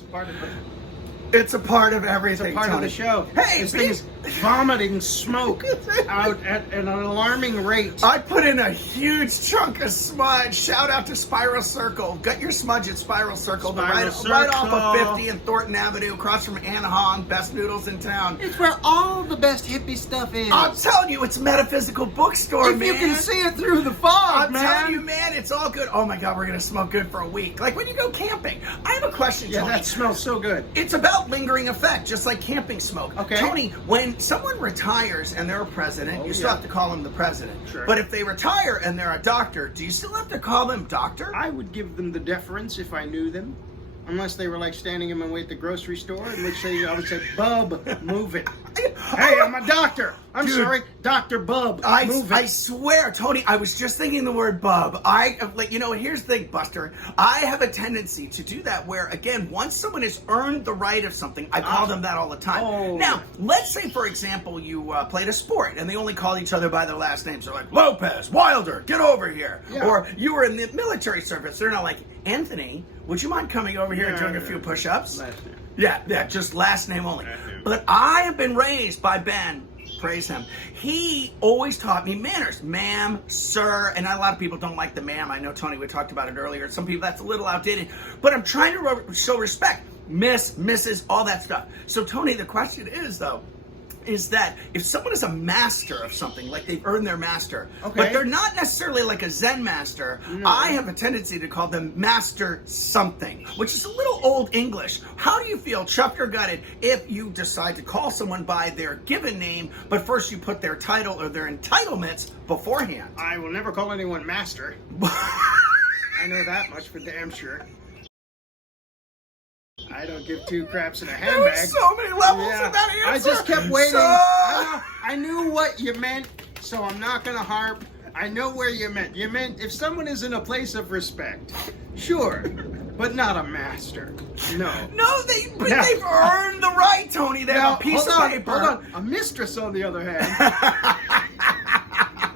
It's a part of it. It's a part of everything. It's a part Tony. of the show. Hey, this thing is vomiting smoke out at an alarming rate. I put in a huge chunk of smudge. Shout out to Spiral Circle. Get your smudge at Spiral Circle. Spiral Right off of Circle. 50 and Thornton Avenue, across from Anaheim. Best noodles in town. It's where all the best hippie stuff is. I'm telling you, it's Metaphysical Bookstore, if man. you can see it through the fog, I'm man. telling you, man, it's all good. Oh my God, we're gonna smoke good for a week. Like when you go camping. I have a question, Yeah, Tony. that smells so good. It's about lingering effect, just like camping smoke. Okay. Tony, when someone retires and they're a president, you still yeah. have to call them the president. Sure. But if they retire and they're a doctor, do you still have to call them doctor? I would give them the deference if I knew them. Unless they were like standing in my way at the grocery store, in which I would say, Bub, move it. Hey, I'm a doctor. I'm Dude. sorry, Dr. Bub, move it. I swear, Tony, I was just thinking the word bub. Here's the thing, Buster. I have a tendency to do that where, again, once someone has earned the right of something, I call them that all the time. Oh. Now, let's say, for example, you played a sport and they only call each other by their last names. They're like, Lopez, Wilder, get over here. Yeah. Or you were in the military service. They're not like, Anthony, would you mind coming over here and doing a few push-ups? Last name. Yeah, just last name only. Last name. But I have been raised by Ben. Praise him. He always taught me manners. Ma'am, sir, and a lot of people don't like the ma'am. I know, Tony, we talked about it earlier. Some people, that's a little outdated. But I'm trying to show respect. Miss, Mrs., all that stuff. So, Tony, the question is, though, is that if someone is a master of something, like they've earned their master, Okay. but they're not necessarily like a Zen master, No. I have a tendency to call them master something, which is a little old English. How do you feel, chuffed or gutted, if you decide to call someone by their given name, but first you put their title or their entitlements beforehand? I will never call anyone master. I know that much for damn sure. I don't give two craps in a There handbag. were so many levels Yeah. in that I answer. just kept waiting. So- I knew what you meant, so I'm not going to harp. I know where you meant. You meant if someone is in a place of respect, sure, but not a master. No. No, they've Now- earned the right, Tony. They have a piece of paper. Hold on. A mistress, on the other hand.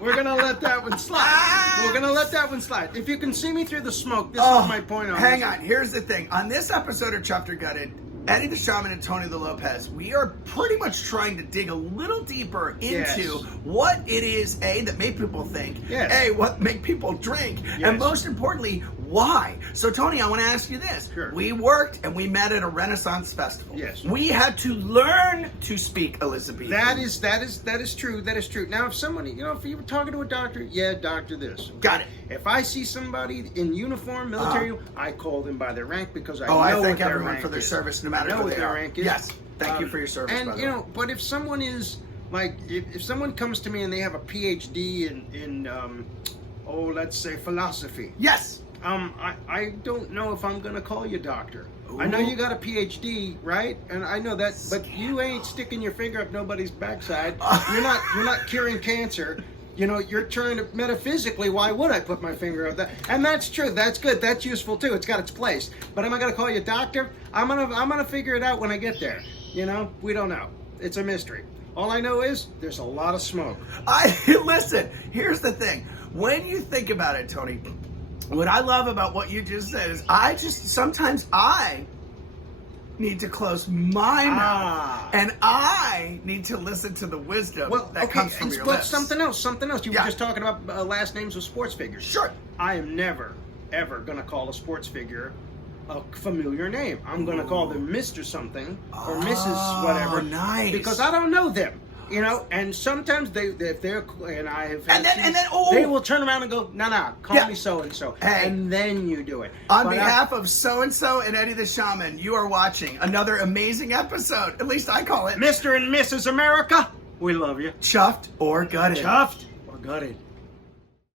We're going to let that one slide. We're going to let that one slide. If you can see me through the smoke, this is my point on Hang this. on. Here's the thing. On this episode of Chuffed or Gutted, Eddie the Shaman and Tony the Lopez, we are pretty much trying to dig a little deeper into Yes. what it is, A, that make people think, Yes. A, what make people drink, Yes. and most importantly, why. So, Tony, I want to ask you this. Sure. We worked and we met at a Renaissance festival. Yes. We had to learn to speak Elizabethan. That is true. That is true. Now, if somebody, if you were talking to a doctor, yeah, doctor this. Got it. If I see somebody in uniform, military, I call them by their rank because I know I what thank their everyone rank for their is. service, no I matter know who what they their are. rank is. Yes. Thank you for your service, And by the way. but if someone is like, if someone comes to me and they have a PhD in let's say philosophy. Yes. I don't know if I'm gonna call you doctor. Ooh. I know you got a PhD, right? And I know that, but you ain't sticking your finger up nobody's backside. You're not curing cancer. You're trying to metaphysically. Why would I put my finger up that? And that's true. That's good. That's useful too. It's got its place. But am I gonna call you doctor? I'm gonna figure it out when I get there. We don't know. It's a mystery. All I know is there's a lot of smoke. Listen, here's the thing. When you think about it, Tony, what I love about what you just said is sometimes I need to close my mouth and I need to listen to the wisdom that comes from your lips. Something else. You Yeah. were just talking about last names of sports figures. Sure. I am never, ever going to call a sports figure a familiar name. I'm going to call them Mr. something or Mrs. whatever. Nice. Because I don't know them. And sometimes if they're, and I have had And then, they will turn around and go, no, call me so-and-so. Hey. And then you do it. On But behalf of so-and-so and Eddie the Shaman, you are watching another amazing episode. At least I call it Mr. and Mrs. America, we love you. Chuffed or Gutted. Chuffed or gutted.